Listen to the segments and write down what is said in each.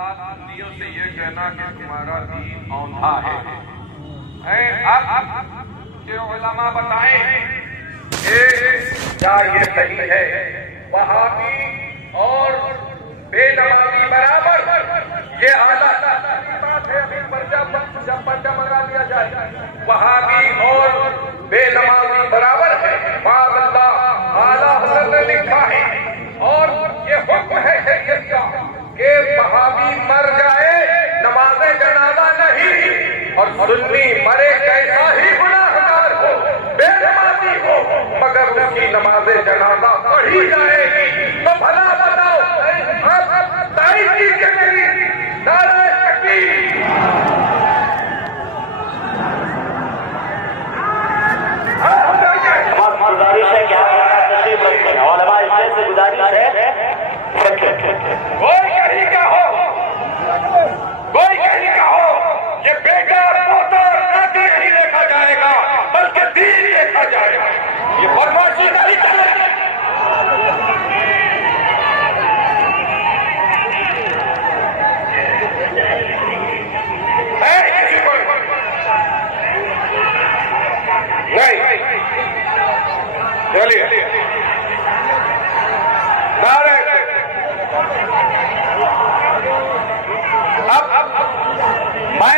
سنیوں سے یہ کہنا کہ تمہارا دین اوندھا ہے۔ اب کہ علماء بتائیں کیا یہ صحیح ہے وہابی اور بے نمازی برابر؟ یہ اعلیٰ بات ہے، ابھی پرچہ بنا دیا جائے۔ وہابی اور بے نمازی برابر ہے، معاذ اللہ، اعلیٰ حضرت نے لکھا ہے۔ اور یہ حکم ہے شریعت کا کہ وہابی مر جائے نماز جنازہ نہیں، اور سنی مرے کیسا ہی گناہگار ہو، بے نمازی ہو، مگر اس کی نماز جنازہ پڑھی جائے گی۔ تو بھلا بتاؤ اب تائید کے میری نعرہ تکبیر۔ گزارش ہے کہ آپ تشریف رکھیں، علماء سے گزارش ہے کوئی کہیں کا ہو یہ بیٹا پوتا ناتی نہیں دیکھا جائے گا بلکہ دین دیکھا جائے گا۔ یہ بدماشی نہیں چلے گی۔ کسی کو نہیں چلیے اب میں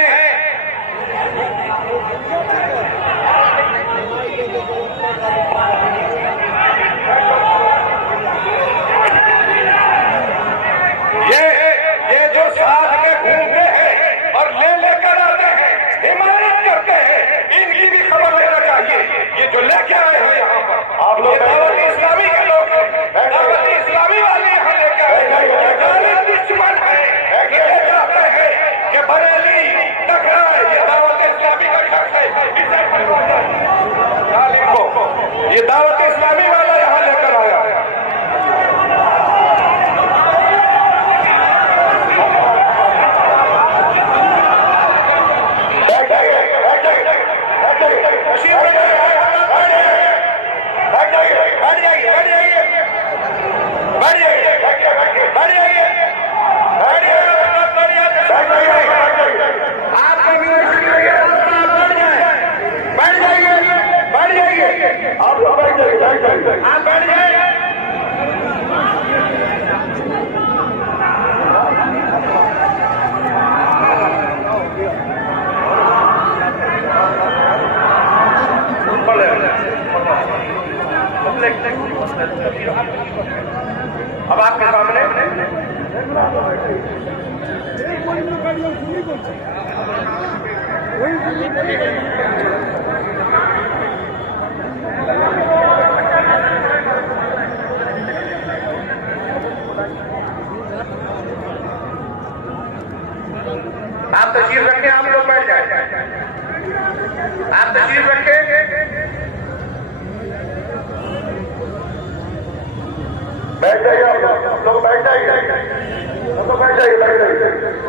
یہ جو ساتھ میں گھومتے ہیں اور لے کر آتے ہیں، حمایت کرتے ہیں، ان کی بھی خبر لینا چاہیے۔ یہ جو لے کے آئے ہیں یہاں پر آپ لوگ دعوت اسلامی کے لوگ ہیں، دعوت اسلامی والے یہاں لے کے آئے ہیں، دشمن ہے، یہ چاہتے ہیں کہ بریلی ٹکرائے، یہ دعوت اسلامی کا شخص ہے، یہ دعوت اسلامی والا یہاں لے کر آیا ہے۔ اب آپ کے سامنے آپ تشریف رکھیں، آپ لوگ بیٹھ جائیں، آپ تشریف رکھیں۔ بیٹھ جائیے، آپ لوگ بیٹھ جائیے، ہم لوگ بیٹھ جائیے، بیٹھ جائیے۔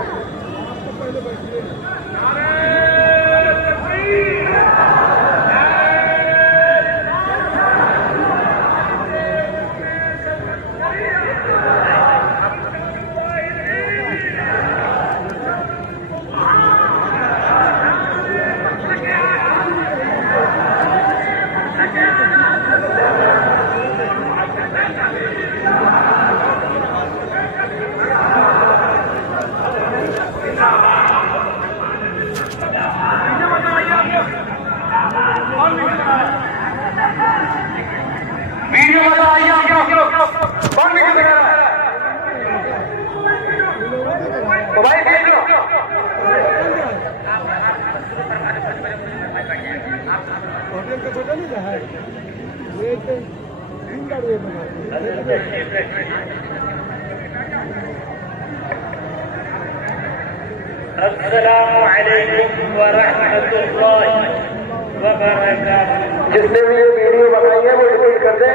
السلام علیکم ورحمۃ اللہ وبرکاتہ۔ جس نے بھی یہ ویڈیو بنائی ہے وہ ڈیلیٹ کر دیں۔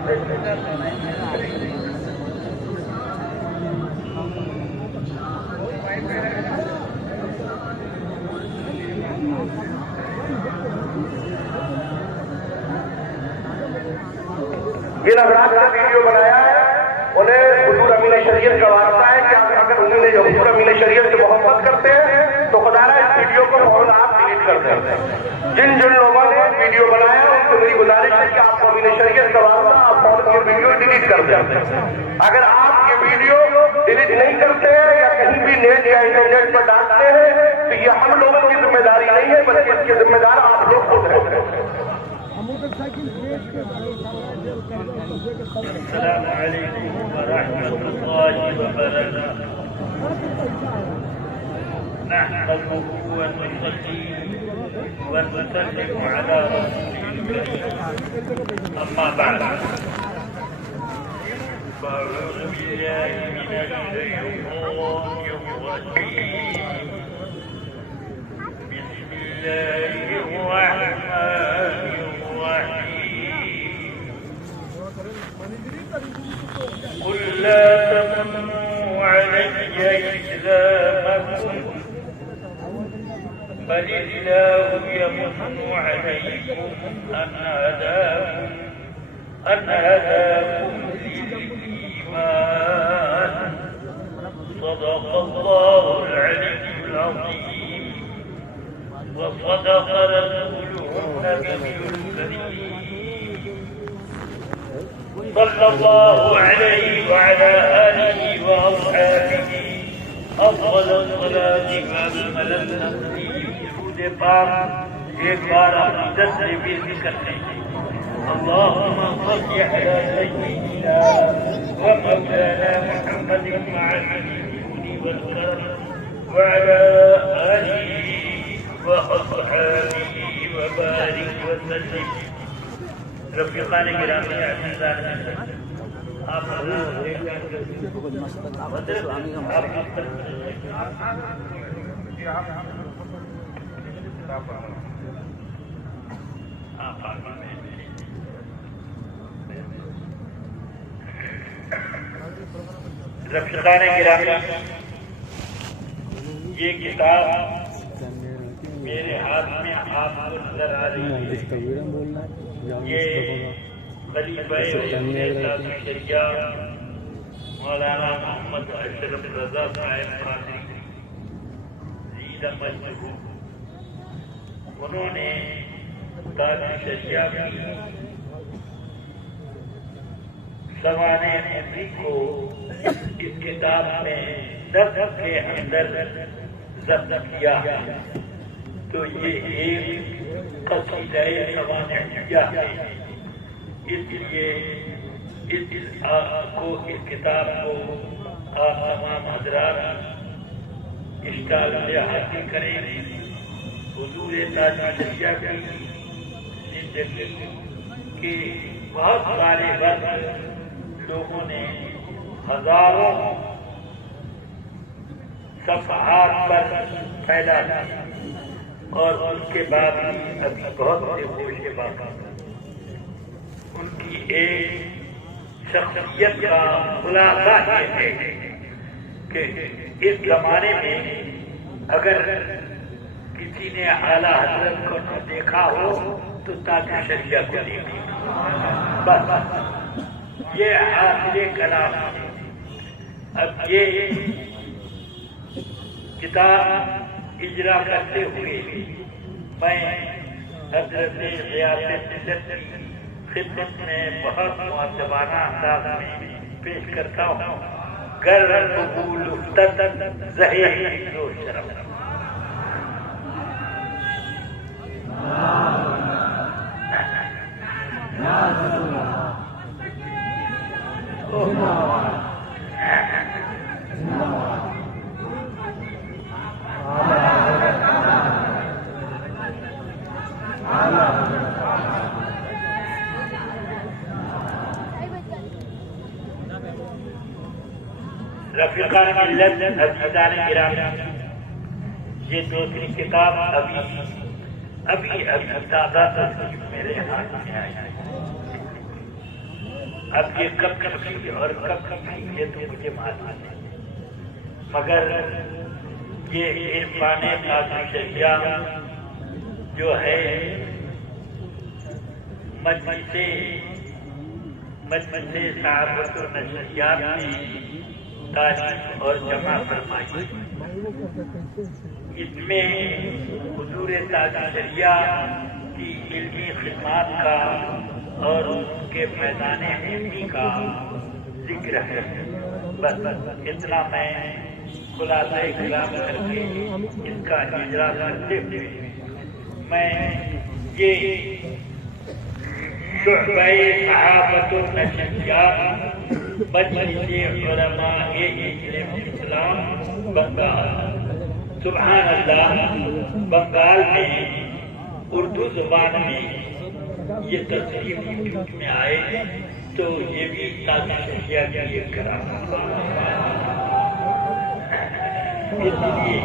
جن افراد نے ویڈیو بنایا ہے انہیں حضور امین شریعت کا واسطہ ہے کہ اگر انہوں نے حضور امین شریعت سے محبت کرتے ہیں تو خدا رہا اس ویڈیو کو فوراً آپ ڈیلیٹ کر دیں. جن لوگوں نے ویڈیو بنایا ان کو میری گزارش ہے کہ آپ کو امین شریعت کا واسطہ آپ فوراً یہ ویڈیو ڈیلیٹ کر دیں. اگر آپ یہ ویڈیو ڈیلیٹ نہیں کرتے ہیں یا کہیں بھی نیٹ یا انٹرنیٹ پر ڈالتے ہیں تو یہ ہم لوگوں کی ذمہ داری نہیں ہے بلکہ اس کے ذمہ دار آپ لوگ خود ہیں. السلام علیکم ورحمۃ اللہ وبرکاتہ. نحمده ونصلي ونسلم على رسوله الكريم. أما بعد فأعوذ بالله من الشيطان الرجيم. بسم الله الرحمن الرحيم. قل لا تمنوا علي إسلامكم بل الله يمن عليكم أن هداكم للإيمان. صدق الله العلي العظيم وصدق رسوله النبي الكريم صلى الله عليه وعلى آله وأصحابه أفضل الصلاة وأكمل التسليم. درود پاک ایک بار اپنی دستے بھی ذکر لیں. اللهم صل على سيدنا ومولانا محمد مع الجود والكرم وعلى آله وأصحابه وبارك وسلم. رفیقان گرامی عزیزان آپ رفیقان گرامی یہ کتاب میرے ہاتھ میں آپ کو نظر آ رہی ہے. یہ خلیفہ شریعہ مولانا محمد اشرف رضا صاحب قادری زیدہ مجدہ انہوں نے تاج شریعہ کی سوانح عمری کو اس کتاب میں ضبط کے اندر ضبط کیا. تو یہ ایک قصیدہ سوانح عمریہ ہے. اس لیے اس کتاب کو آپ تمام حضرات اشتعال سے حاصل کریں. حضور تاج شریعہ کی زندگی کے بہت سارے وقت لوگوں نے ہزاروں صفحات پر پھیلا دیا اور اس کے بعد ابھی بہت سے گوشے باقی. ان کی ایک شخصیت کا خلاصہ یہ ہے کہ اس زمانے میں اگر کسی نے اعلیٰ حضرت کو نہ دیکھا ہو تو تاج شریعہ کو دیکھے. بس یہ حاصل کلام ہے. اب یہ کتاب اجرا کرتے ہوئے میں حضرت غیاث ملت کی خدمت میں بہت مؤدبانہ انداز میں پیش کرتا ہوں. گر قبول افتد زہیر و شرم. رفیقان ملت عزیزان گرامی یہ دوسری کتاب ابھی تازہ تصنیف میرے ہاتھ میں آئی. اب یہ کب کی اور کب کی یہ تو مجھے معلوم نہیں، مگر یہ عرفان قادریہ جو ہے مجلس صحابت و نشریات میں تاریخ اور جمع فرمائی، اس میں حضور تاج شریعہ کی علمی خدمات کا اور ان کے میدان علمی کا ذکر ہے۔ بس اتنا میں خلاصہ کلام کر کے اس کا اجرا کرتے ہوئے میں یہ شعبہ صحابت و نشریات مجلس علماء اسلام بنگال، سبحان اللہ، بنگال میں اردو زبان میں یہ تصریف یوٹیوب میں آئے تو یہ بھی تاج شریعہ کی ایک کرامت ہے۔ اس لیے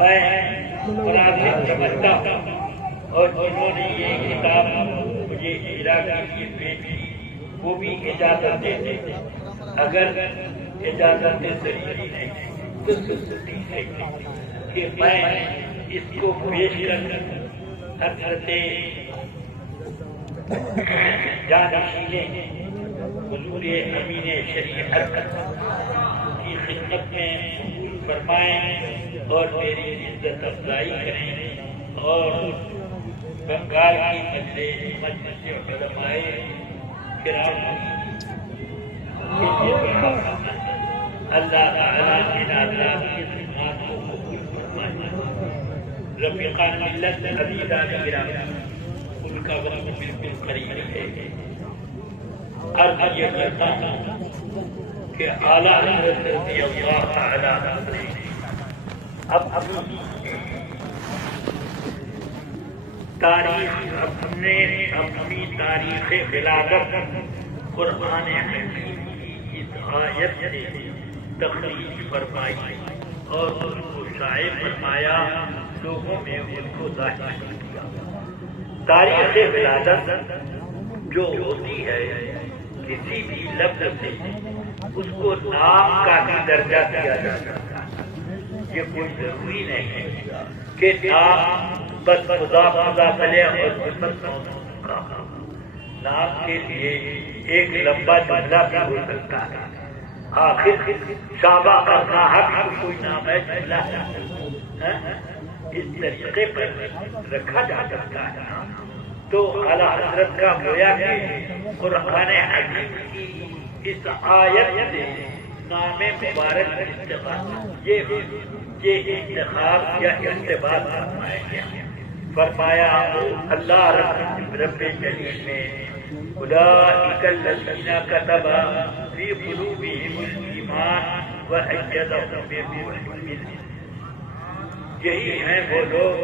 میں مناسب سمجھتا ہوں، اور جنہوں نے یہ کتاب مجھے اجرا کی بھیجی وہ بھی اجازت دیتے، اگر اجازت ضروری نہیں تو سنتی ہے کہ میں اس کو پیش کر حضرت جانشین حضور امین شریعت کی خدمت میں قبول فرمائیں اور میری عزت افزائی کریں، اور بنگال کی مجلس علماء کرام اللہ تعالیٰ ان حضرات کی خدمات کو قبول فرمائیں۔ رفیقان ملت عزیزان گرامی، ان کا وقت بالکل قریب ہے۔ عرض یہ کرتا ہوں کہ اعلیٰ حضرت رضی اللہ تعالیٰ عنہ اب اپنی تاریخ ولادت قرآن حکیم کی اس آیت سے تخریج فرمائی اور اس کو شائع فرمایا، لوگوں میں اس کو ظاہر کیا۔ تاریخ ولادت جو ہوتی ہے کسی بھی لفظ سے اس کو نام کا بھی درجہ دیا جاتا ہے، یہ کوئی ضروری نہیں ہے کہ نام بس مضاف علیہ اور صفت موصوف کا ہو۔ نام کے لیے ایک لمبا جملہ بھی ہو سکتا ہے، آخر شابہ اور ناحق کو کوئی نام ہے، جملہ ہے، اس طریقے پر رکھا جا سکتا ہے۔ تو اعلیٰ حضرت کا گویا کہ قرآن حکیم کی اس آیت سے نام مبارک استخاب یہ انتخاب یا انتباہ فرمایا گیا۔ فرمایا اللہ رب جلیل نے اولئک الذین کتب فی قلوبہم الایمان وأیدہم بروح منہ، یہی ہیں وہ لوگ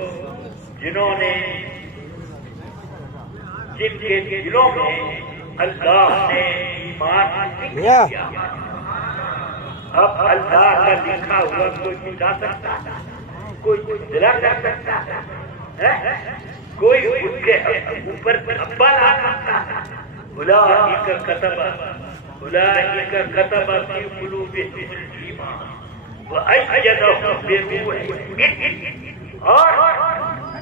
جنہوں نے جن کے دلوں میں اللہ نے ایمان کیا۔ اب اللہ کا لکھا ہوا کوئی مٹا سکتا ہے، کوئی دلا کر سکتا ہے، کوئی اس کے اوپر دھبا لا سکتا ہے۔ اولئک کتب فی قلوبہم الایمان وأیدہم بروح منہ، اور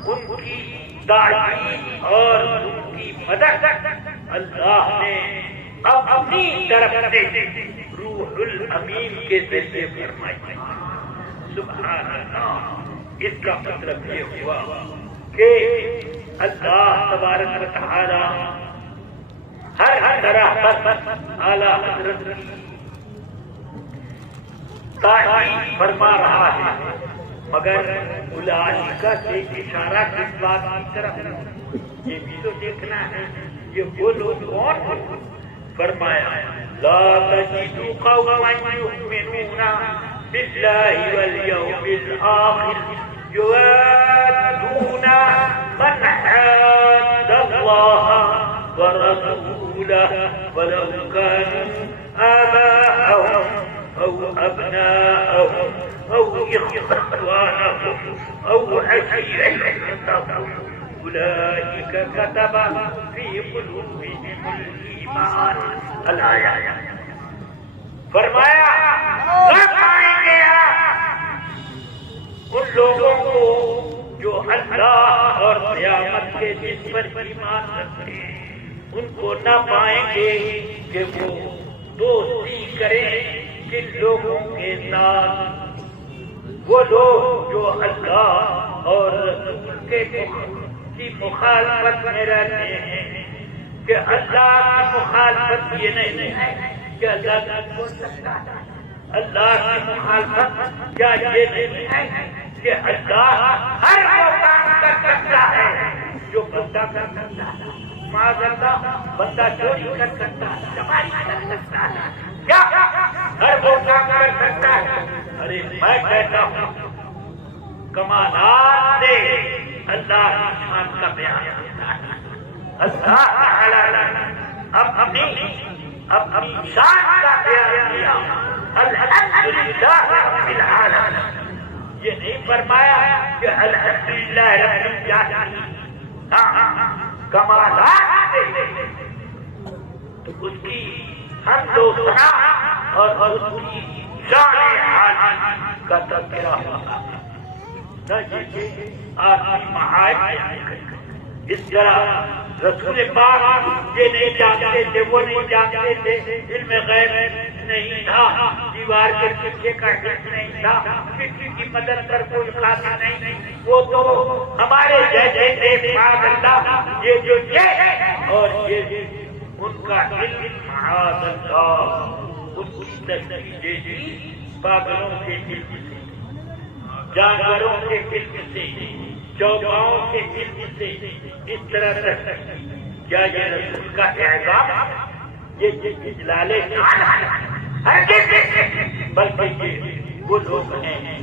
ان کی تعظیم اور ان کی مدد اللہ نے اپنی طرف سے روح الامین کے ذریعے فرمائی۔ سبحان اللہ، اس کا مطلب یہ ہوا کہ اللہ تبارک و تعالی ہر طرح پر اعلیٰ حضرت تعظیم فرما رہا ہے، مگر اولئک سے اشارہ کس بات کی طرف؟ یہ بھی تو دیکھنا ہے یہ وہ لوگ کون ہیں۔ فرمایا لا تجد قوما يؤمنون بالله واليوم الآخر يوادون من حاد الله ورسوله ولو كانوا آباءهم أو أبناءهم أو إخوانهم أو عشيرتهم اولئک کتب فی قلوبہم الایمان. الآیہ فرمایا نہ پائیں گے ان لوگوں کو جو اللہ اور قیامت کے دن پر ایمان رکھتے ہیں. ان کو نہ پائیں گے کہ وہ دوستی کریں جن لوگوں کے ساتھ وہ لوگ جو اللہ اور رسول کی مخالفت میں رہتے ہیں. کہ اللہ کی مخالفت یہ نہیں ہے کہ اللہ بول سکتا ہے. اللہ کی مخالفت کیا یہ نہیں ہے کہ اللہ ہر وہ کام کر سکتا ہے جو بندہ کر سکتا ہے. معاذ اللہ بندہ چوری کر سکتا ہے, چماری کر سکتا ہے, کیا ہر وہ کام کر سکتا ہے. ارے میں کہتا ہوں کمالات سے اللہ کی شان کا بیان کرتا ہے. اللہ تعالی اپنی شان کا بیان کیا. الحمدللہ رب العالمین. یہ نہیں فرمایا کہ الحمدللہ رب العالمین. کمالات سے تو اس کی حمد و ثنا اور اس کی شان عالی کا تذکرہ ہوگا. آج محاذ اس طرح رسول پاک یہ نہیں جانتے تھے, وہ نہیں جانتے تھے, علم غیب نہیں تھا, دیوار کے پیچھے کا علم نہیں تھا, کسی کی مدد پر کوئی خاصا نہیں. وہ تو ہمارے جیسے تھے. معاذ اللہ یہ جو یہ اور یہ ان کا علم معاذ اللہ ان کی تشریح دی پاگلوں کے علم سے, جانوروں کے علم سے, چوپاؤں کے علم سے. اس طرح سے کیا یہ رسول کا اعظام یہ اجلال شان ہے, بلکہ یہ وہ لوگ ہیں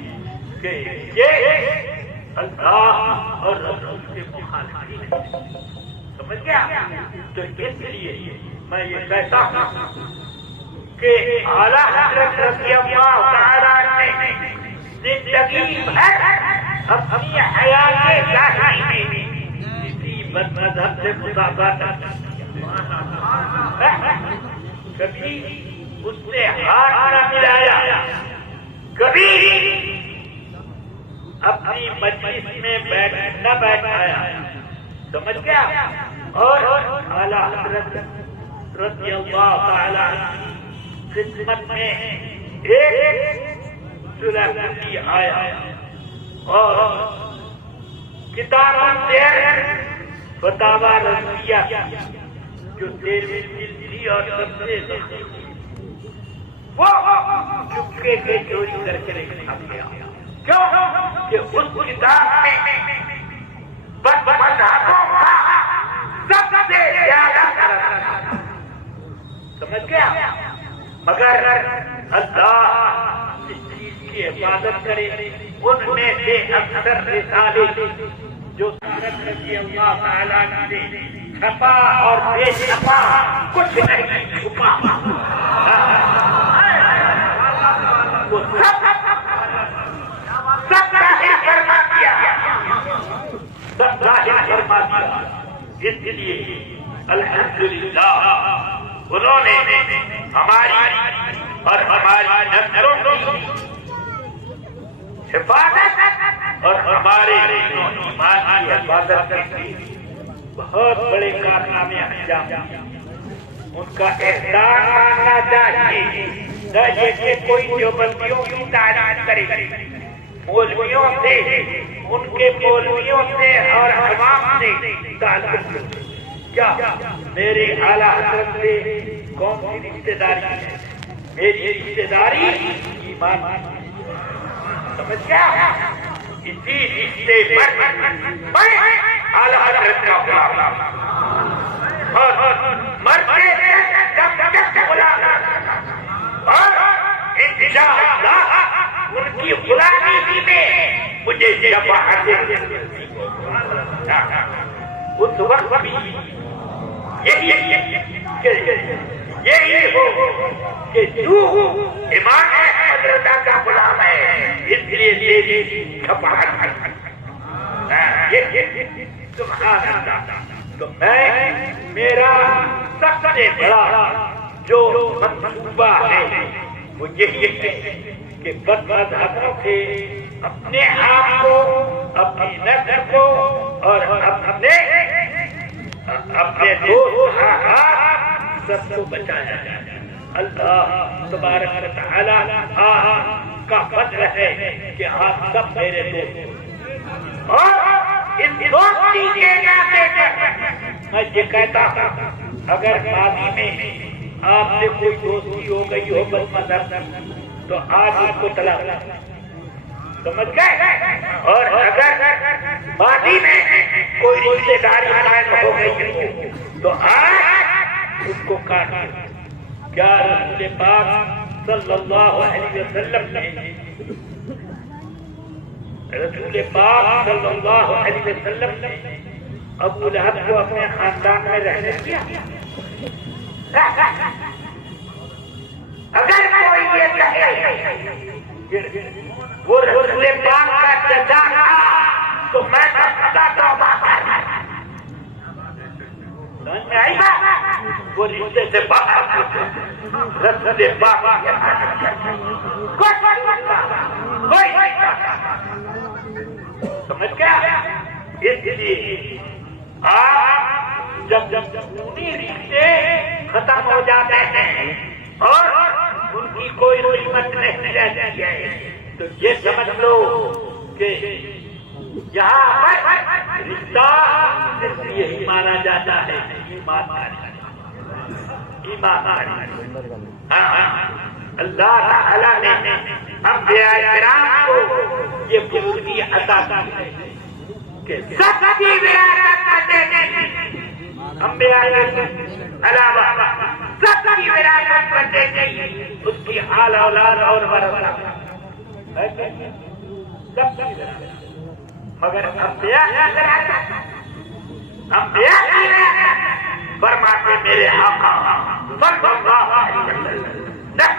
کہ یہ اللہ اور رسول کے مخالف ہیں. سمجھ گیا؟ تو اس لیے میں یہ کہتا ہوں کہ اعلیٰ حضرت رضی اللہ تعالی نے زندگی بھر اپنی حیات ظاہری میں بد مذہب سے مطابقت کبھی اس سے ہاتھ نہ ملایا, کبھی اپنی مجلس میں نہ بیٹھایا. سمجھ گیا؟ اور اعلیٰ حضرت رضی اللہ تعالی عنہ خدمت میں ایک سلح کی آیا اور کتاب فتاوی رضویہ جو 13ویں جلد تھی اور سب سے وہ چپکے سے چوری کر کے رکھا گیا. کیوں کہ اس کتاب میں مذہبوں کا سب سے زیادہ سمجھ گیا. مگر اللہ اس چیز کی حفاظت کرے. ان میں سے اکثر رسالے جو رضی اللہ تعالیٰ نے چھپا اور بے چھپا کچھ نہیں چھپا, وہ سب ظاہر فرما دیا, سب ظاہر فرما دیا. اس لیے الحمدللہ انہوں نے ہماری اور ہماری نسلوں کی حفاظت اور ہمارے ایمان کی حفاظت کی بہت بڑے کارنامے انجام دیے. ان کا احسان ماننا چاہیے, نہ یہ کہ کوئی دیوبندیوں کی تعریف کرے. مولویوں سے, ان کے مولویوں سے اور عوام سے تعلق کیا میرے اعلیٰ حضرت سے کون سی رشتے داری ہے؟ میری رشتے داری ایمان. سمجھ گیا؟ اسی رشتے پر میں اعلیٰ حضرت کا غلام اور مرتے جب غلام اور انشاءاللہ ان کی غلامی میں مجھے شفاعت اس وقت بھی یہی ہو کہ تو امام احمد رضا کا غلام ہے, اس لیے شفاعت. سبحان اللہ. تو میرا سب سے بڑا جو منصوبہ ہے وہ یہی ہے کہ بد مذہبوں سے اپنے آپ کو، اپنی نسل کو اور اپنے دوست سب کو بچایا جائے. اللہ تبارک و تعالی کا فضل ہے کہ آپ سب میرے دوست، اور اس دوستی کے ناطے میں یہ کہتا ہوں اگر ماضی میں آپ سے کوئی دوستی ہو گئی ہو بد مذہب تو آج اس کو طلاق سمجھ گئے، اور اگر ماضی میں کوئی رشتے داری قائم ہو گئی ہو تو آج اس کو کاٹ. کیا رسول پاک صلی اللہ علیہ وسلم نے ابو لہب کو اپنے خاندان میں رہنے دیا؟ اگر کوئی یہ کہے وہ رسول پاک کا چچا تھا تو میں توبہ کرنا. وہ رشتے سے باہر رسول پاک سمجھ گیا. اس لیے آپ جب رشتے ختم ہو جاتے ہیں اور ان کی کوئی قیمت نہیں رہتی ہے تو یہ سمجھ لو کہ یہاں پر رشتہ صرف یہی مانا جاتا ہے ایمانداری. اللہ تعالیٰ نے انبیاء کرام کو یہ بزرگی عطا کی ہے کہ سب کی وراثت کرتے ہیں، انبیاء کے علاوہ سب کی وراثت کرتے ہیں، اس کی آل اولاد اور ورثہ سب کی وراثت. مگر انبیاء فرماتے میرے آقا صلی اللہ علیہ وسلم لا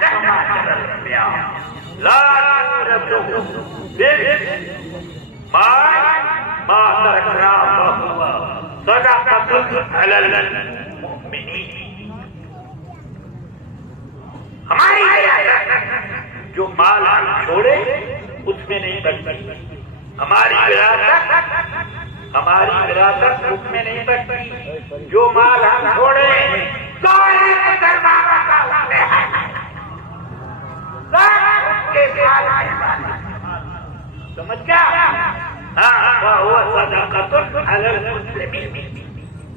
تورثوا ما تركنا صدقة على المؤمنين. ہماری وراثت جو مال ہم چھوڑے اس میں نہیں بچتی، ہماری وراثت اس میں نہیں بچتی. جو مال ہم چھوڑے سارے مسلمانوں کا ہوتے ہیں، سب کے سمجھ گیا. وہ صدقۃ علی المسلمین.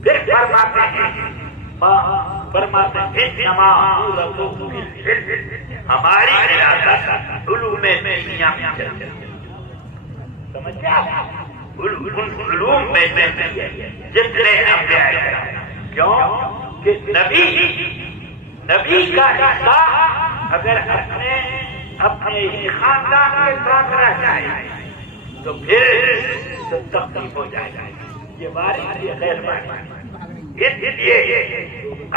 پھر فرماتے ہیں ہماری وراثت علوم دینیہ میں چلتی ہے. سمجھ گیا. علوم میں جتنے انبیاء کیوں کہ نبی کا حصہ اگر اپنے ہی خاندان کے ساتھ رہ جائے تو پھر تقسیم ہو جائے گا. یہ وارث یہ غیر وارث. اس لیے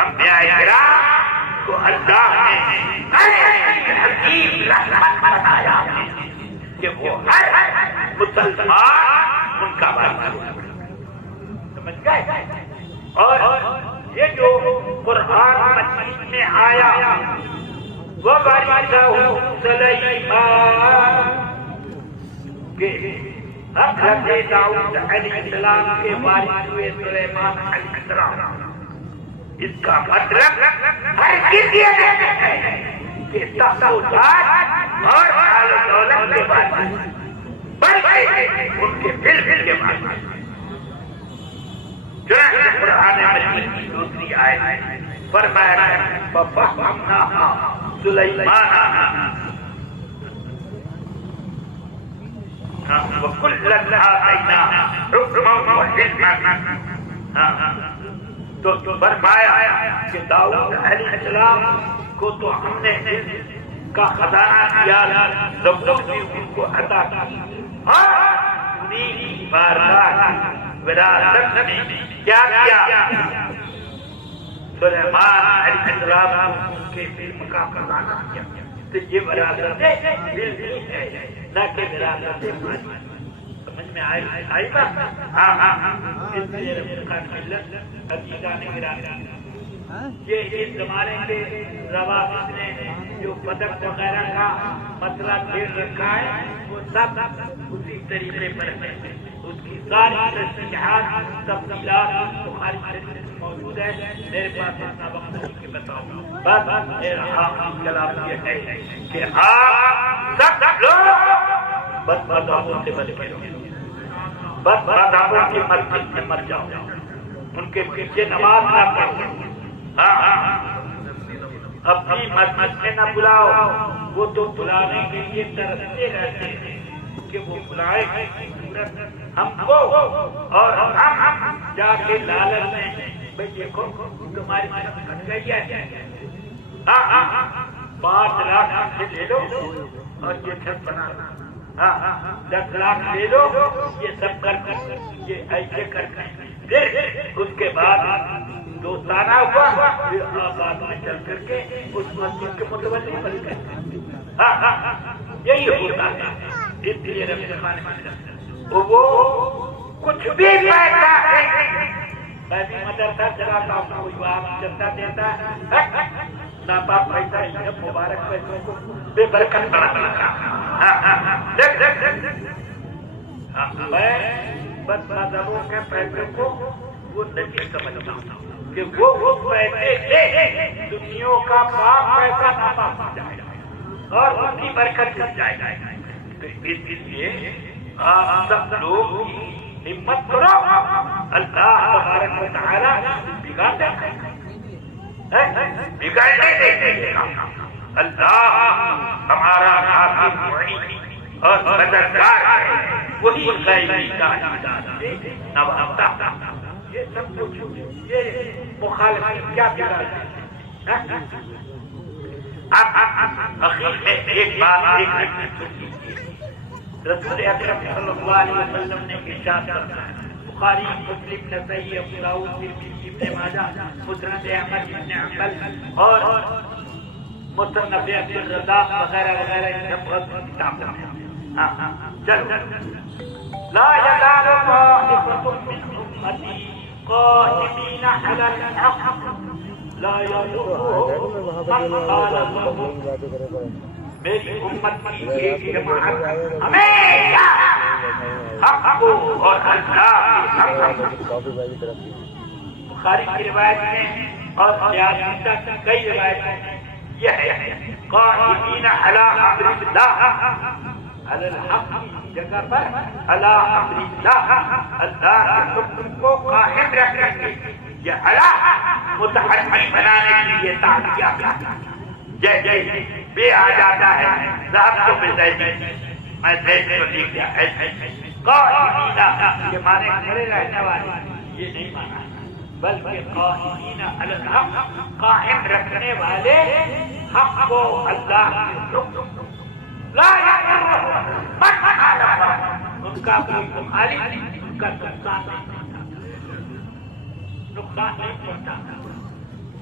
انبیاء کرام کو اللہ نے حکیم رحمت بنایا کہ وہ ہر مسلمان ان کا وارث. سمجھ گئے. اور یہ جو قرآن مجید میں آیا وہ وارثہ سلیمان کہ حضرت داؤد علیہ السلام کے وارث ہوئے سلیمان علیہ السلام. اس کا مطلب ہر کسی کہ تخت و تاج اور مال و دولت کے وارث بلکہ ان کے دل کے وارث. چنانچہ قرآن مجید کی دوسری آیت فرمایا فَفَهَّمْنَاهَا سُلَيْمَانَ وَكُلًّا آتَيْنَا حُكْمًا وَعِلْمًا. تو فرمایا کہ داؤد علیہ السلام کو تو ہم نے کا خزانہ دیا، زبور بھی ان کو عطا کی، اور انہیں بارگاہ وراثت میں کیا کیا؟ سلیمان علیہ السلام کے علم کا خزانہ کیا. تو یہ وراثت علمی ہے نہ کہ وراثت مالی. سمجھ میں آئی بات؟ ہاں اس لیے رفیقان ملت عزیزان گرامی، یہ اس زمانے کے روابط نے جو پدک وغیرہ کا مسئلہ چھیڑ رکھا ہے وہ سب اسی طریقے پر ہے. اس کی ساری تشریحات تفصیلات بخاری شریف میں موجود ہے. میرے پاس اتنا وقت نہیں کہ بتاؤں. بس میرا آخری کلام یہ ہے کہ آپ سب لوگ بد مذہبوں سے بچ کے رہو، بد مذہبوں کی مسجد میں مر جاؤ، ان کے پیچھے نماز نہ پڑھو. اپنی مسجد میں نہ بلاؤ، وہ تو بلانے کے لیے ترستے رہتے ہیں کہ وہ بلائے ہم کو، اور ہم جا کے لالچ میں بھائی دیکھو تمہاری مسجد کٹ گئی ہے، 5 لاکھ سے لے لو اور یہ چھت بنا، 10 لاکھ لے لو، یہ سب کر یہ ایسے کر پھر اس کے بعد دوستانہ ہوا، پھر آباد میں چل کر کے اس مسجد کے متولی بن گئے. یہی ہوتا ہے. اس لیے رفیقان وہ کچھ بھی پیسہ ہے، میں بھی مدرسہ چلاتا ہوں، کوئی بات چلتا دیتا ہے ناپاک پیسہ، یہ مبارک پیسوں کو بے برکت بنا. میں بد مذہبوں کے پیسے کو وہ نہیں سمجھتا ہوں کہ وہ پیسے سے دنیا کا پاک پیسہ ناپاک ہو جائے گا اور ان کی برکت کر جائے گا. تو اس لیے آپ سب لوگ ہمت کرو، اللہ تبارک و تعالی بگاڑنے دے گا. اللہ ہمارا حافظ معین اور مددگار ہے، وہی غیبی کا نوازتا. یہ سب کچھ یہ مخالفت کیا بگاڑ ہے؟ اخیر میں ایک بات رسول اکرم صلی اللہ علیہ وسلم نے ارشاد فرمایا، بخاری، مسلم، نسائی، ابو داؤد، ترمذی، ابن ماجہ، مسند احمد بن حنبل اور مصنف عبد الرزاق وغیرہ وغیرہ ان سب بہت کتابیں ہیں. چلو، لا يزال طائفة من امتی قائمین علی الحق لا يضرهم من خالفهم. میری امت کی ایک جماعت ہمیشہ حق کو اور اللہ بخاری کی روایت میں اور کئی روایتوں میں یہ ہے قائمین علی امر اللہ، علی الحق کی جگہ پر علی امر اللہ، اللہ کے حکم کو قائم رکھنے کے یہ اللہ متحدی بنانے کے لیے تعلیہ جیسے بے آ جاتا ہے صاحب تو بے زیدی، میں زید کو لکھ دیا ہے قائمین کے معنی کھڑے رہنے والے، یہ نہیں مانا بلکہ قائمین علی الحق، قائم رکھنے والے حق کو، اللہ کے حکم لا یضرهم من خالفهم، ان کا کوئی مخالف ان کا نقصان نہیں پہنچاتا،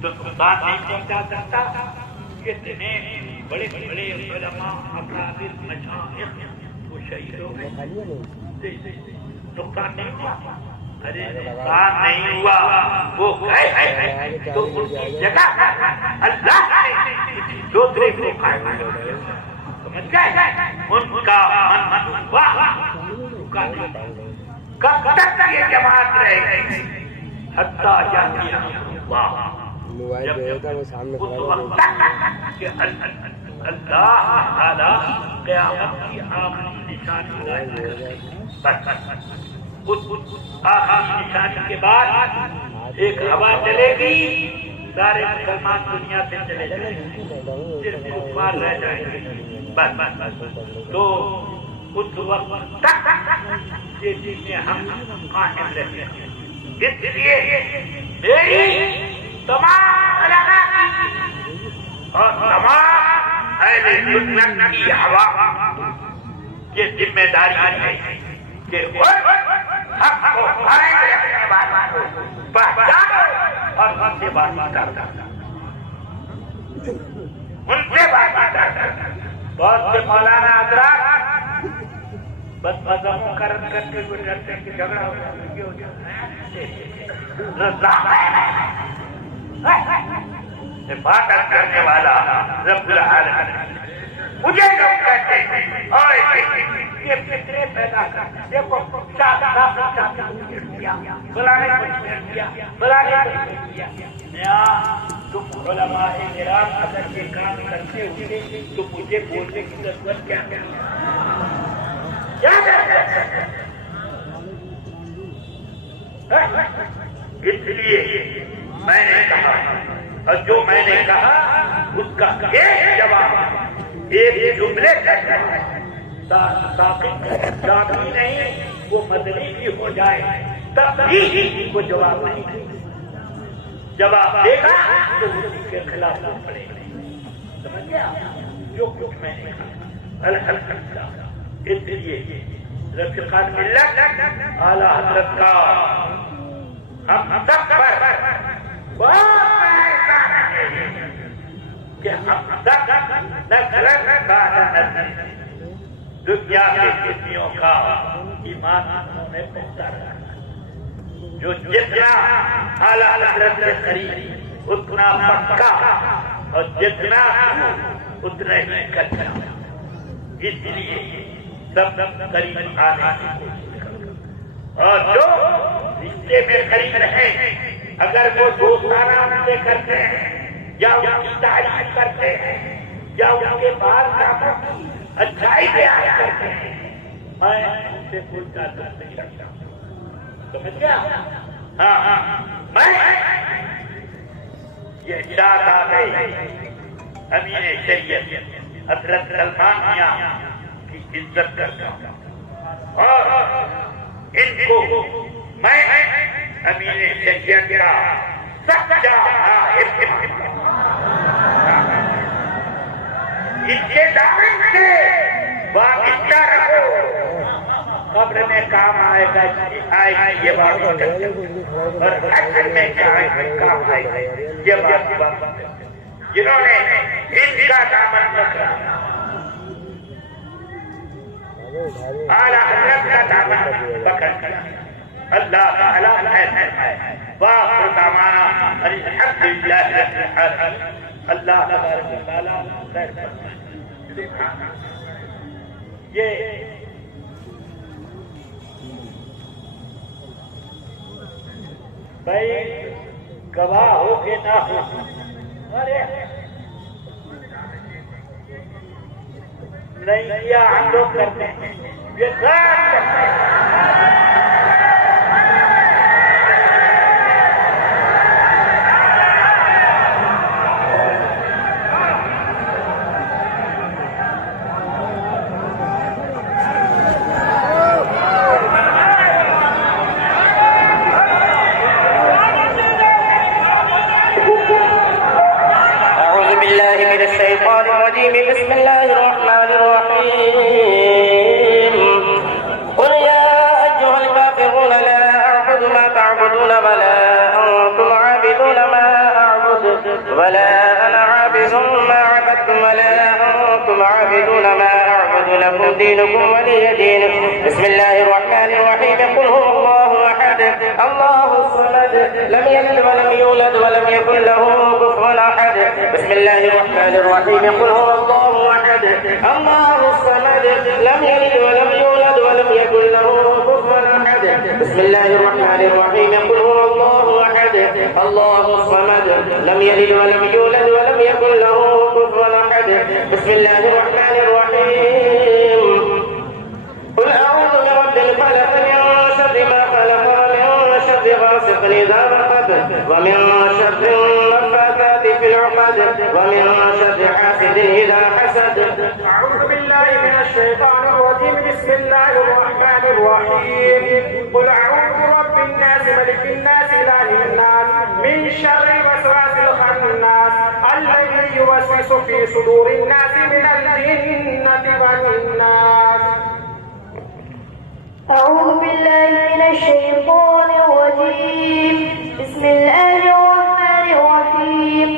تو نقصان نہیں پہنچا سکتا. اتنے بڑے بڑے علماء، اکابر، مشائخ وہ شہید ہو گئے، نقصان نہیں ہوا. ارے نقصان نہیں ہوا، وہ گئے تو ان کی جگہ اللہ نے دوسرے کو قائم کیا. سمجھ گئے؟ ان کا من ہوا کب تک یہ جماعت رہے گی؟ حتیٰ یاتی اللہ، جب اس وقت کہ اللہ تعالی قیامت کی آخری نشانی لائے. اس آخری نشانی کے بعد ایک ہوا چلے گی، سارے مسلمان دنیا سے چلے جائیں گے، صرف کفار رہ جائیں گے. بس تو اس وقت تک یہ چیزیں ہم قائم رہیں گے. اس لیے میری تمام علماء کی اور تمام اہل سنت کی ہوا یہ ذمہ داری ہے کہ حق کو قائم رکھنے والوں کو پہچانو اور ان سے بات کرتا، ان سے بات کرتا. بہت سے مولانا حضرات بس مذہبوں کا رد کرتے ہوئے ڈرتے ہیں کہ جھگڑا ہو جائے یہ ہو جائے عبادت کرنے والا رب العالمین مجھے لوگ کہتے ہیں اور یہ فطرے پیدا کر دیکھو بلانے تم علماء کرام اگر یہ کام کرتے ہوئے تو مجھے بولنے کی ضرورت کیا ہے؟ اس لیے میں نے کہا اور جو میں نے کہا اس کا ایک جواب ایک جملے کا جواب نہیں وہ مدنی بھی ہو جائے تب بھی وہ جواب نہیں جواب دے گا تو اسی کے خلاف نہ پڑے گا سمجھ گیا جو کچھ میں نے کہا الحمدللہ اس لیے رفیقان ملت اعلیٰ حضرت کا ہم سب پر کہ ہم سب دنیا کے کتنیوں کا ایمان انہوں نے پہنچا رہا جو جتنا اعلیٰ حضرت سے قریب اتنا پکا اور جتنا اتنا ہی کچا اس لیے سب قریب آنے کی کوشش کرتا اور جو رشتے میں قریب رہے اگر وہ دوستانہ سے کرتے ہیں یا ان کی تعریف کرتے ہیں یا ان کے بعد کاموں کی اچھائی بیان کرتے ہیں میں ان سے کوئی تعلق نہیں رکھتا سمجھ گیا ہاں میں یہ ارشاد آ گئی امین شریعت حضرت سلمان میاں کی عزت کرتا ہوں اور ان کو میں امین شریعت کا سچا ان کے دامن سے وابستہ رہو قبر میں کام آئے گا یہ بات اور حشر میں کام آئے گا یہ بات جنہوں نے ان کا دامن پکڑا اعلیٰ حضرت کا دامن پکڑ اللہ تعالیٰ وآخر دعوانا الحمدللہ رب العالمین اللہ تبارک و تعالیٰ خیر یہ بھائی گواہ ہو کے نہ ہو نہیں کیا ہم لوگ کرتے ہیں یہ بسم الله الرحمن الرحيم قل يا أيها الكافرون لا أعبد ما تعبدون ولا أنتم عابدون ما أعبد ولا أنا عابد ما عبدتم ولا أنتم عابدون ما أعبد لكم دينكم ولي دين بسم الله الرحمن الرحيم قل هو الله أحد الله الصمد لم يلد ولم يولد ولم يكن له كفوا أحد بسم الله الرحمن الرحيم قل هو الله أحد الله الصمد لم يلد ولم يولد ولم يكن له كفوا أحد بسم الله الرحمن الرحيم قل هو الله أحد الله الصمد لم يلد ولم يولد ولم يكن له كفوا أحد بسم الله الرحمن الرحيم قل أعوذ برب الفلق من شر ما خلق ومن شر غاسق إذا وقب ومن شر النفاثات في العقد ومن شر حاسد إذا حسد أعوذ بالله من الشيطان الرجيم بسم الله الرحمن الرحيم قل أعوذ برب الناس ملك الناس إله الناس من شر الوسواس الخناس الذي يوسوس في صدور الناس من الجنة والناس أعوذ بالله من الشيطان الرجيم بسم الله الرحمن الرحيم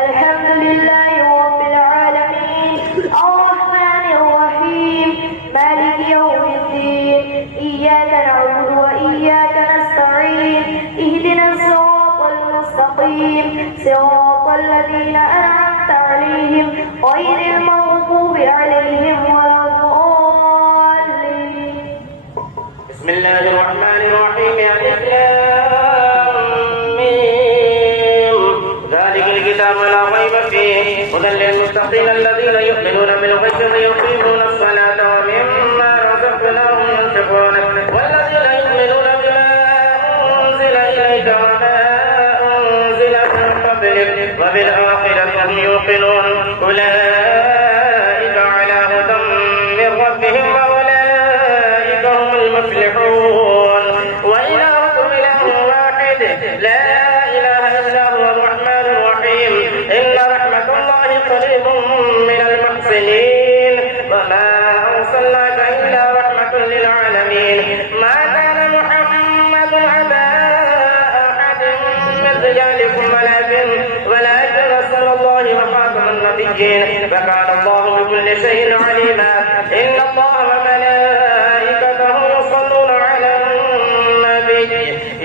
الحمد لله رب العالمين الرحمن الرحيم مالك يوم الدين اهدنا الصراط المستقيم صراط الذين أنعمت عليهم غير المغضوب عليهم ولا الضالين. بسم الله الرحمن الرحيم. ألف لام ميم. ذلك الكتاب لا ريب فيه هدى للمتقين الذين يؤمنون بالغيب ويقيمون الصلاة ومما رزقناهم ينفقون والذين يؤمنون بما أنزل إليك وما أنزل من قبلك وبالآخرة هم يوقنون أولئك على هدى من ربهم وأولئك هم المفلحون. وإلهكم إله واحد لا إله إلا هو الرحمن الرحيم. إن رحمة الله قريب من المحسنين وما أرسلناك إلا رحمة للعالمين. ما كان محمد أبا أحد من رجالكم ولكن رسول الله وخاتم النبيين وكان الله بكل شيء عليما. إن الله وملائكته يصلون على النبي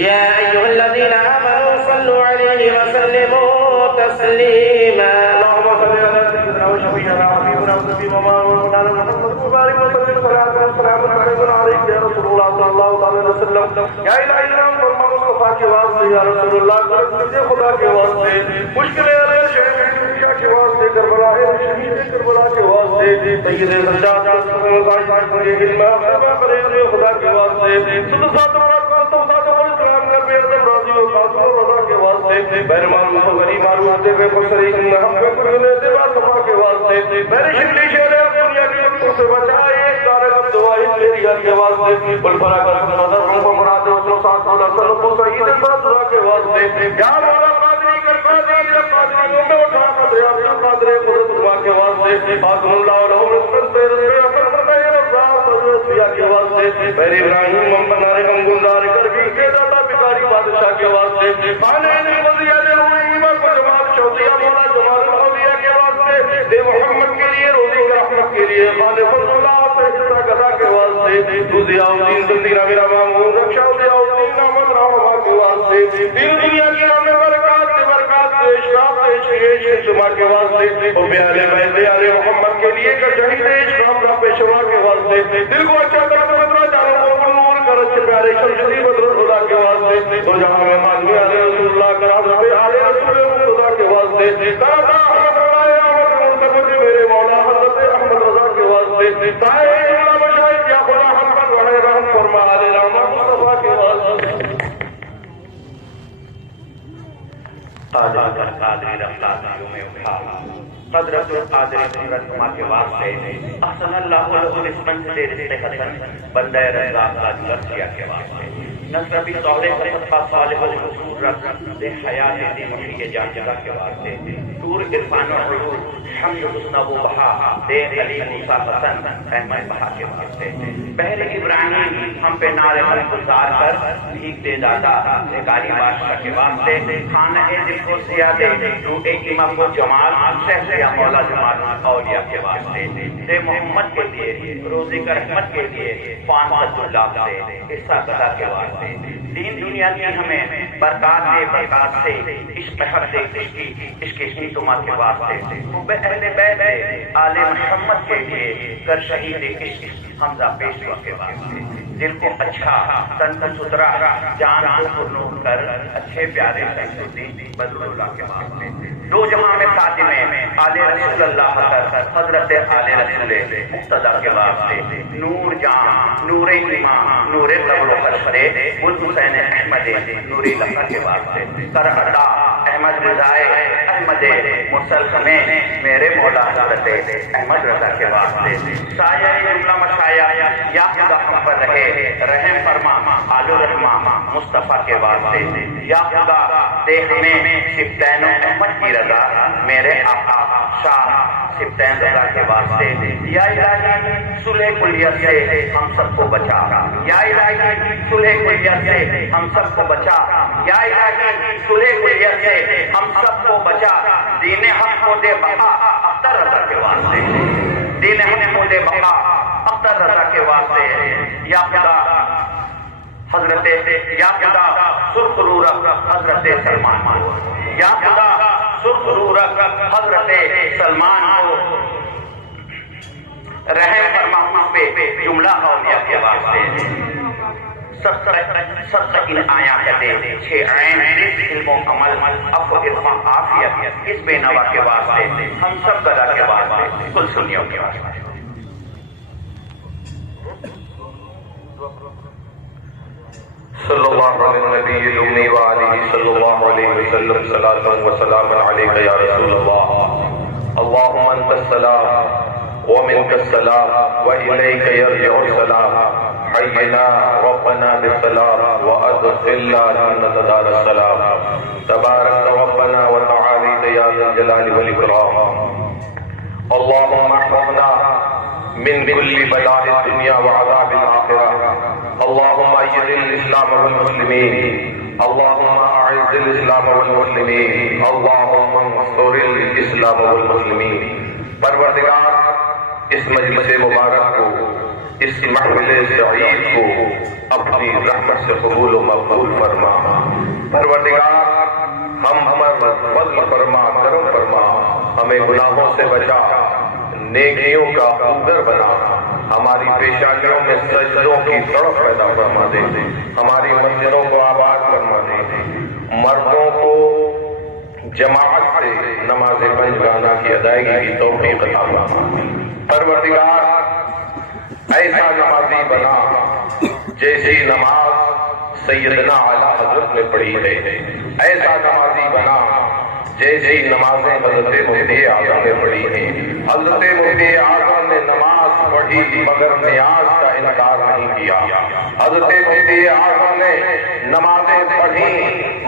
يا أيها الذين آمنوا صلوا عليه وسلموا تسليما. اللهم صل على سيدنا وشفيعنا وحبيبنا ونبينا ومولانا محمد وبارك وسلم صلاة وسلام عليك يا رسول الله صلى الله عليه وسلم. یا الہی رحم فرما مصطفیٰ کے واسطے یا رسول اللہ کرے خدا کے واسطے مشکل شہر کے واسطے کربلا کربلا کے واسطے سید سجاد خدا کے واسطے بہرمان غریب معروف دے کو شریک ہم دے سبا کے واسطے میرے شکلی شہر دنیا کی سے بچائے دار دعائی تیری کے واسطے بل بھرا کر نظر ہم کو مراد رسول صلی اللہ علیہ وسلم کو صحیح دعا کے واسطے یا مولا قادری کر قادری میں اٹھا کر دیا قادری قدرت دعا کے واسطے خاتم اللہ علیہ وسلم کے واسطے میرے ابراہیم ہم بنا رہے ہم گلزار کر کے دادا بھکاری بادشاہ کے واسطے پانے دے محمد کے لیے روزی کی رحمت کے لیے خالق اللہ سے حصہ گدا کے واسطے تو ضیاءالدین زندیرہ میرا معمول رکشا ضیاءالدین احمد رحمہ کے واسطے دین دنیا کی ہمیں برکات اشراف اجتماع کے واسطے اور بیالے بیالے محمد کے لیے کہ شہید اشراف کا پیشوا کے واسطے دل کو اچھا کرنا جانو کو نور کر اچھے پیارے شمشدی بدر خدا کے واسطے تو جہاں میں مانگے علی رسول اللہ کرام علی رسول خدا کے واسطے میرے مولا حضرت احمد رضا کے واسطے یا خدا حمد وحی رحم فرما علی رحمت مصطفیٰ کے واسطے قادری رفتاریوں میں اٹھا قدرت القادر سورت ما کے واسطے احسن اللہ له نسبت دے رزق حسن بندہ رضا کا درسیہ کے واسطے نصربی صالح صدقہ صالح الحصول رب دے حیات دی مشیع جان جگہ کے واسطے نور عرفان و حضور حمد حسن و بہا دے علی موسیٰ حسن احمد بہا کے واسطے پہلے ابراہیم ہم پہ نعرے حل گزار کر بھیگ دے دادا ایک عالی بادشاہ کے واسطے خانہ دل کو سیاہ دے روح امام کو جمال شہر یا مولا جمال اولیاء کے واسطے دے محمد کے لیے روزی کا رحمت کے لیے فان صد اللہ سے حصہ گدا کے واسطے دین دنیا کی ہمیں برکات سے عشق حق سے عشق تما کے واسطے اہل بیت آل محمد کے لیے کر شہید عشق حمزہ پیشوا کے واسطے دل کو اچھا تن کو ستھرا جان کو پرنور کر اچھے پیارے شمشدی بدر اللہ کے واسطے دو جہاں میں ساتھ میں آل رسول اللہ حضرت آل رسول مقتدی کے واسطے نور جان نور ایمان نور قبر و قشرے حسین احمد نوری لفظ کے واسطے کرہدا احمد رضائے احمد مسلسل میرے مولا حضرت احمد رضا کے واسطے سایہ جملہ مشایہ یا خدا ہم پر رہے رحم فرما آل الرحمہ مصطفیٰ کے واسطے یا خدا دے ہمیں سبتین احمد کی رضا میرے آقا شاہ سبتین رضا کے واسطے یا الہی صلح کلیت سے ہم سب کو بچا یا الہی صلح کلیت سے ہم سب کو بچا یا الہی صلح کلیت سے ہم سب کو بچا دین حق کو دے بقا اختر رضا کے واسطے دین حق کو دے بقا اختر رضا کے واسطے یا خدا حضرت یا خدا سرخ رو رکھ حضرت سلمان کو، یا خدا سرخ رو رکھ حضرت سلمان کو، رحم فرما اس پہ جملہ اولیاء کے واسطے، سب ان آیا کہتے 6 عین علم و عمل عفو عرفان عافیت اس بے نوا کے واسطے، ہم سب گدا کے واسطے، کل سنیوں کے واسطے۔ صلی اللہ علیہ نبی الامی وآلہ صلی اللہ علیہ وسلم صلاۃ و سلام علیک یا رسول اللہ، اللہم انت السلام ومنک السلام وإلیک یرجع السلام، حینا ربنا بالسلام وادخلنا جنت دار السلام، تبارک ربنا وتعالیت یا ذا الجلال والإکرام، اللہم احفظنا من كل بلاء الدنيا وعذاب الآخرة، اللهم أيد الإسلام والمسلمين، اللهم أعز الإسلام والمسلمين، اللهم انصر الإسلام والمسلمين۔ پروردگار اس مجلس مبارک کو، اس محفل سعید کو اپنی رحمت سے قبول و مقبول فرما۔ پروردگار ہم پر فضل فرما، کرم فرما، ہمیں گناہوں سے بچا، نیکیوں کا خوگر بنا، ہماری پیشانیوں میں سجدوں کی تڑپ پیدا فرما دے، ہماری مسجدوں کو آباد فرما دے، مردوں کو جماعت سے نماز پنجگانہ کی ادائیگی کی توفیق عطا فرما۔ پروردگار ایسا نمازی بنا جیسی نماز سیدنا اعلیٰ حضرت نے پڑھی ہے، ایسا نمازی بنا جیسی نمازیں حضرت مفتی اعظم نے پڑھی ہیں۔ حضرت مفتی اعظم نے نماز پڑھی مگر نیاز کا انکار نہیں کیا، حضرت مفتی اعظم نے نمازیں پڑھی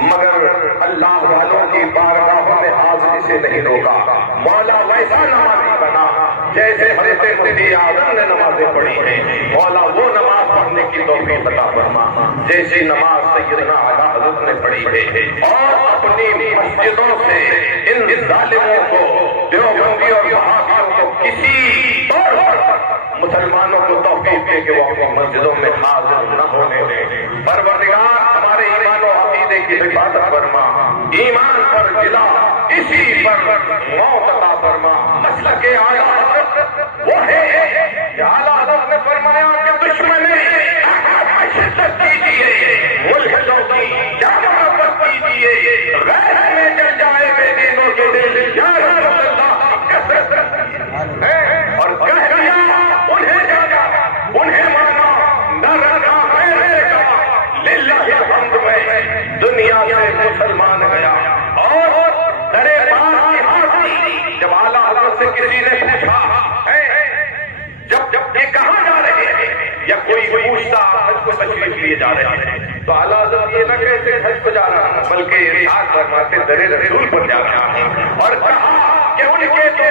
مگر اللہ والوں کی بارگاہوں میں حاضری سے نہیں روکا۔ مولا ویسا نمازی بنا جیسے حضرت مفتی اعظم نے نمازیں پڑھی ہیں، مولا وہ نماز پڑھنے کی توفیق عطا فرما جیسی نماز سیدنا اعلیٰ حضرت نے پڑھی ہے، اور اپنی مسجدوں سے ان ظالموں کو، دیوبندی اور وہابیوں کو کسی طور پر مسلمانوں کو توفیق دے کہ وہ اپنی مسجدوں میں حاضر نہ ہونے دیں۔ پروردگار ہمارے ایمان و عقیدے کی حفاظت فرما، ایمان پر جلا، اسی پر موت عطا فرما۔ مسلک اعلیٰ حضرت وہ ہے کہ اعلیٰ حضرت نے فرمایا کہ دشمن شدت کیجیے، ملحدوں کی کیا محبت کیجیے، غیر میں چل جائے بے دینوں کے دل، یا رسول اللہ کثرت اور کہہ دیا انہیں جانا، انہیں مانا، نہ رکھا غیر کا، للہ الحمد میں دنیا سے مسلمان گیا۔ اور درے پاس کی حاضری جب اعلیٰ حضرت سے کسی نے پوچھا جب یہ کہاں جا رہے ہیں، یا کوئی پوچھتا حج کو تشریف لیے جا رہے ہیں، تو اعلیٰ حضرت یہ نہ کہتے حج کو جا رہا ہوں، بلکہ ارشاد فرماتے درے رسول پر جا رہا ہوں، اور کہا کہ ان کے تو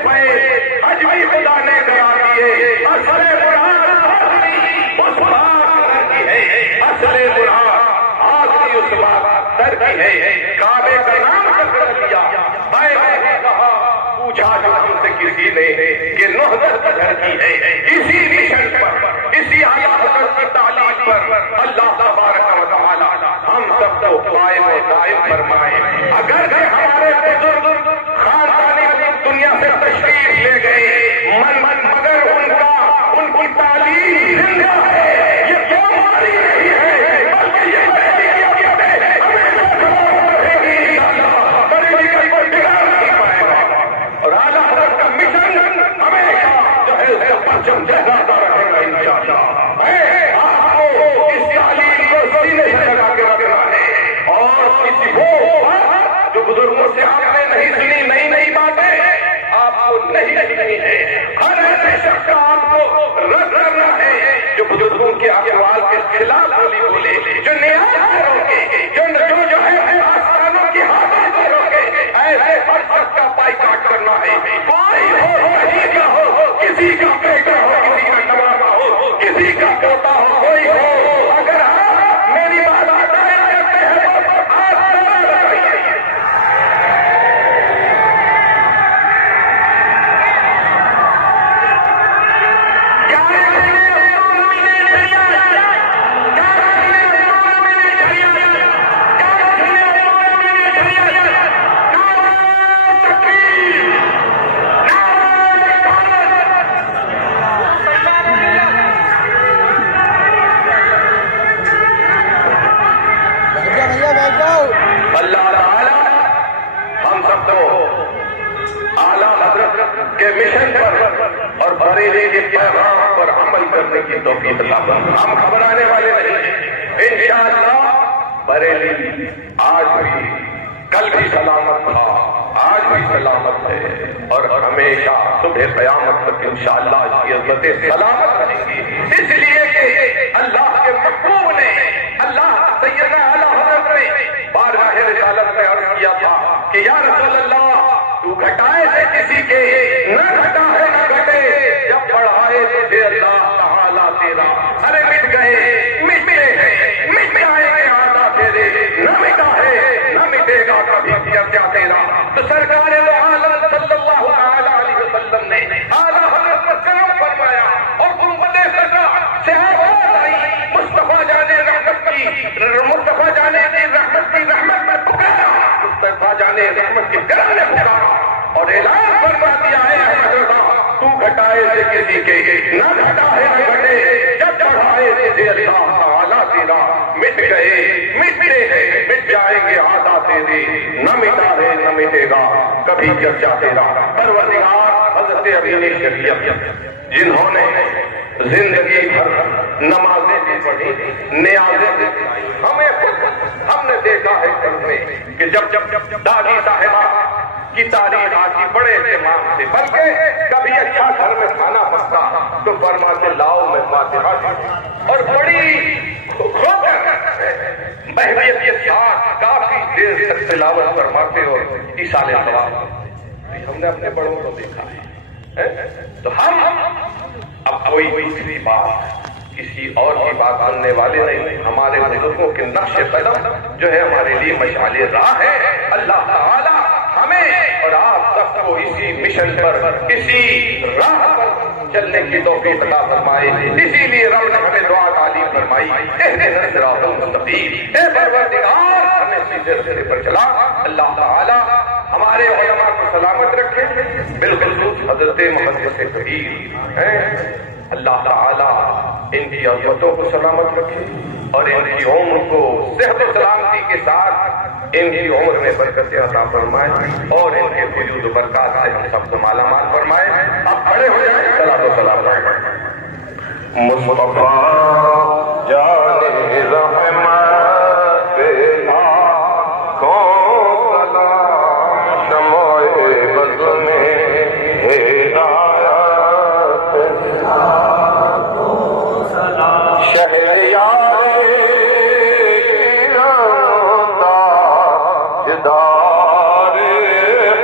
حج بھی خدا نے کرا دیے، اصل مراد اس بات کی ہے، اصل مراد آخری اس بات در کی ہے، کعبے کا نام کر دیا، پوچھا جو ہم سے کسی نے کہ نہضت کدھر کی ہے، اسی مشن پر، اسی اعلیٰ حضرت کی تعلیم پر اللہ تبارک و تعالی ہم سب کو قائم و دائم فرمائے۔ اگر ہمارے بزرگ خاندانی دنیا سے تشریف لے گئے مگر ان کی تعلیم زندہ ہے، یہ کیوں ماری نہیں ہے، بلکہ یہ اور اعلیٰ حضرت کا مشن ہمیشہ جو ہے اس کا پرچم لہراتا رہے گا انشاءاللہ۔ آپ کو اس تعلیم کو سینے سے لگا کے رکھنا ہے، اور کسی وہ جو بزرگوں سے آپ نے نہیں سنی نئی نئی باتیں آپ کو نہیں سنی ہے، ہر ایسے شخص کا آپ کو رد کرنا ہے جو بزرگوں کے اقوال کے خلاف بولے، جو نیاز سے روکے، جو ہے آستانوں کی حاضر سے روکے، ایسے ہر شخص کا بائیکاٹ کرنا ہے۔ کوئی ہو، کسی کا ہو، کسی کا بیٹا ہو، کسی کا نوابا ہو، کسی کا پوتا ہو، کوئی ہو، اگر آپ میری بات دائر کرتے ہیں تو آپ کے مشن پر اور بریلی کے پیغام پر عمل کرنے کی توفیق عطا فرما. ہم گھبرانے والے نہیں. انشاءاللہ بریلی آج بھی کل بھی سلامت تھا، آج بھی سلامت ہے اور ہمیشہ صبح قیامت تک انشاءاللہ اس کی عزتیں سلامت رہیں گی. اس لیے کہ اللہ کے محبوب نے، اللہ سیدنا اعلی حضرت نے بارگاہ رسالت میں عرض کیا تھا کہ یا رسول اللہ تو گھٹائے سے کسی کے نہ گھٹا ہے نہ گھٹے، جب بڑھائے تجھے اللہ تعالیٰ تیرا. ارے مٹ گئے، مٹے ہیں، مٹ جائیں گے آدھا تیرے، نہ مٹا ہے نہ مٹے گا کبھی چرچا تیرا. تو سرکار دو عالم صلی اللہ علیہ وسلم نے اعلیٰ حضرت پر کرم فرمایا اور قربت صدرہ سے آواز آئی مصطفیٰ جانے رحمت کی، مصطفیٰ جانے کی رحمت کی رحمت میں پکارا، مصطفیٰ جانے رحمت کی کرم نے پکارا اور اعلان فرما دیا ہے حضرت تو گھٹائے سے کسی کے نہ گھٹا ہے نہ گھٹے، جب بڑھائے تجھے اللہ تعالیٰ تیرا. مٹ گئے، مٹے ہیں، مٹ جائیں گے آدھا تیرے، نہ مٹا ہے نہ مٹے گا کبھی چرچا تیرا. پروردگار حضرت امین شریعت جنہوں نے زندگی بھر نمازیں بھی پڑھی، نیازیں بھی پڑھی، ہم نے دیکھا ہے کرنے کہ جب دادی صاحبہ کی تاریخ آتی بڑے اہتمام سے، بلکہ کبھی اچھا گھر میں کھانا پکتا تو فرماتے لاؤ میں فاتحہ اور بڑی بہریت کے ساتھ کافی دیر تک تلاوت فرماتے اور ایصال ثواب. ہم نے اپنے بڑوں کو دیکھا ہے. تو ہم اب کوئی تیسری بات کسی اور کی بات سننے والے نہیں. ہمارے بزرگوں کے نقش قدم جو ہے ہمارے لیے مشعل راہ ہے. اللہ تعالی ہمیں اور آپ سب کو اسی مشن پر، اسی راہ پر چلنے کی توفیق عطا فرمائے. اسی لیے رب نے ہمیں دعا تعلیم فرمائی، اہدنا الصراط المستقیم. اے پروردگار ہمیں سیدھے راستے پر چلا. اللہ تعالی ہمارے علماء کو سلامت رکھے، بالخصوص حضرت محدث کبیر ہیں. اللہ تعالی ان کی عظمتوں کو سلامت رکھے اور ان کی عمر کو صحت و سلامتی کے ساتھ ان کی عمر میں برکتیں عطا فرمائے اور ان کے فیوز و برکات سے ہم سب کو مالا مال فرمائے. اب کھڑے ہو جائیں. صلاۃ و سلام مصطفیٰ جان رحمت پیدا کون سلام شمع بز میں ہدایت شہریار دار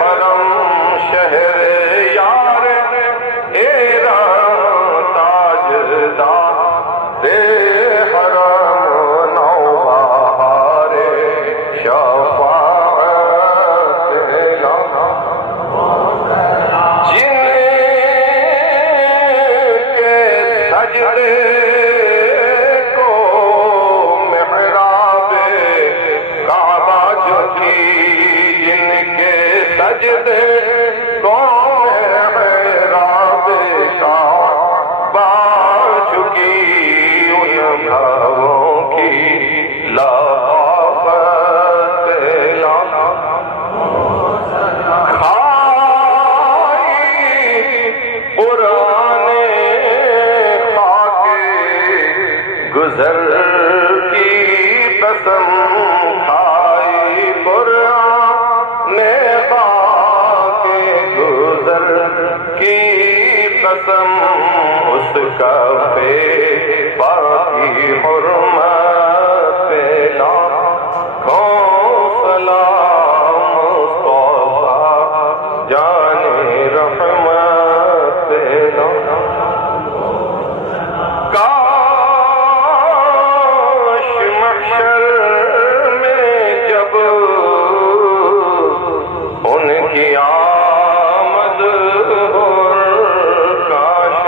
حرم شہر یار ایرا تاجدار حرم نوبہار شفاعت جن کے سجدے کو محراب کعبہ جھکی، جن کے سجدے کو محراب کعبہ جھکی، ان بھووں کی لافت کھائی پرانے خاک گزر کی قسم کھائی، پرانے خاک گزر کی قسم، اس کعبے باقی حرمت پہ لاکھوں سلام مصطفیٰ جان رحمت پہ کاش محشر میں جب ان کی آمد ہو، کاش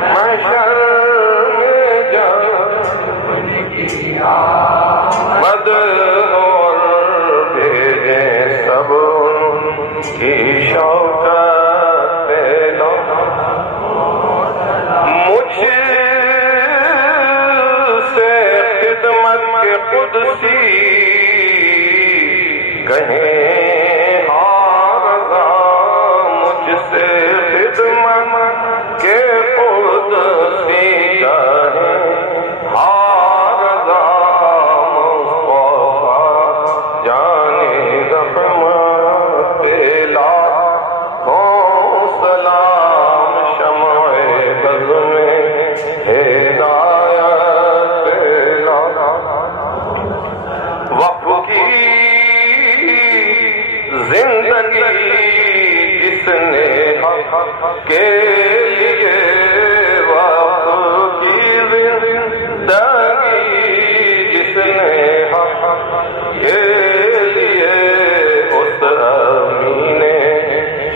محشر میں جب ان کی آمد ہو، بھیجیں سب ان کی شوکت پہ لو. مجھ سے خدمت کے قدسی کہیں ہاں رضا، مجھ سے زندگی جس نے حق کے لیے وقت کی زندگی جس نے حق کے لیے اس امین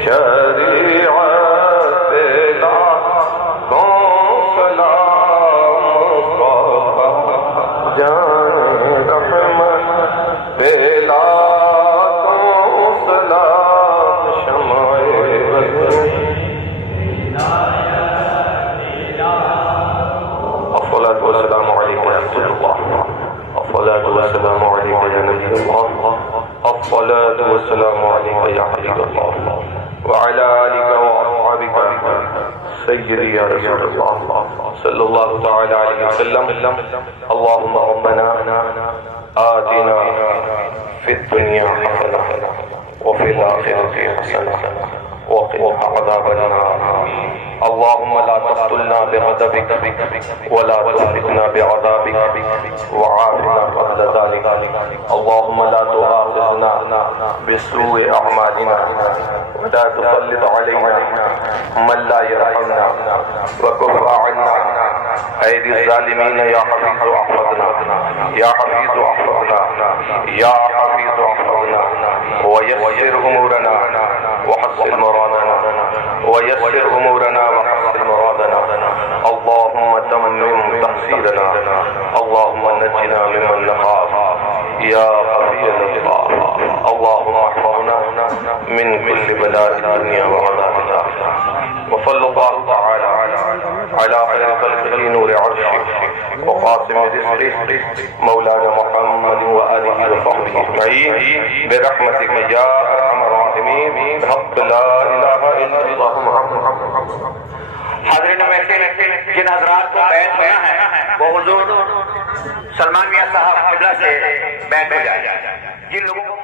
شریعت پہ لاکھوں سلام مصطفیٰ جان رحمت پہ لاکھوں سلام شمع الصلاة والسلام عليك يا رسول الله الصلاة والسلام عليك يا نبي الله الصلاة والسلام عليك يا حبيب الله وعلى آلك وأصحابك سيدي يا رسول الله صلى الله تعالى عليه وسلم اللهم ربنا آتنا في الدنيا حسنة وفي الآخرة حسنة وقنا عذاب النار اللهم لا تقتلنا بغضبك ولا تهلكنا بعذابك وعافنا قبل ذلك اللهم لا تؤاخذنا بسوء أعمالنا ولا تسلط علينا من لا يرحمنا وكف عنا أيدي الظالمين يا حفيظ احفظنا يا حفيظ احفظنا يا حفيظ احفظنا ويسر أمورنا وحصل مرادنا ويسر أمورنا وحصل مرادنا اللهم تمم تحصيلنا اللهم نجنا ممن نخاف يا قوي اللطاف اللهم احفظنا من كل بلاء الدنيا وعذاب الآخرة وصلى الله تعالى على خير خلقه نور عرشه وقاسم رزقه مولانا محمد وآله وصحبه أجمعين برحمتك يا أرحم الراحمين بحق لا إله إلا الله محمد. حاضرین ویسے جن حضرات کو بیعت ہویا ہے وہ حضور سلمان میاں صاحب قبلہ سے بیعت ہو جائے. جن لوگوں کو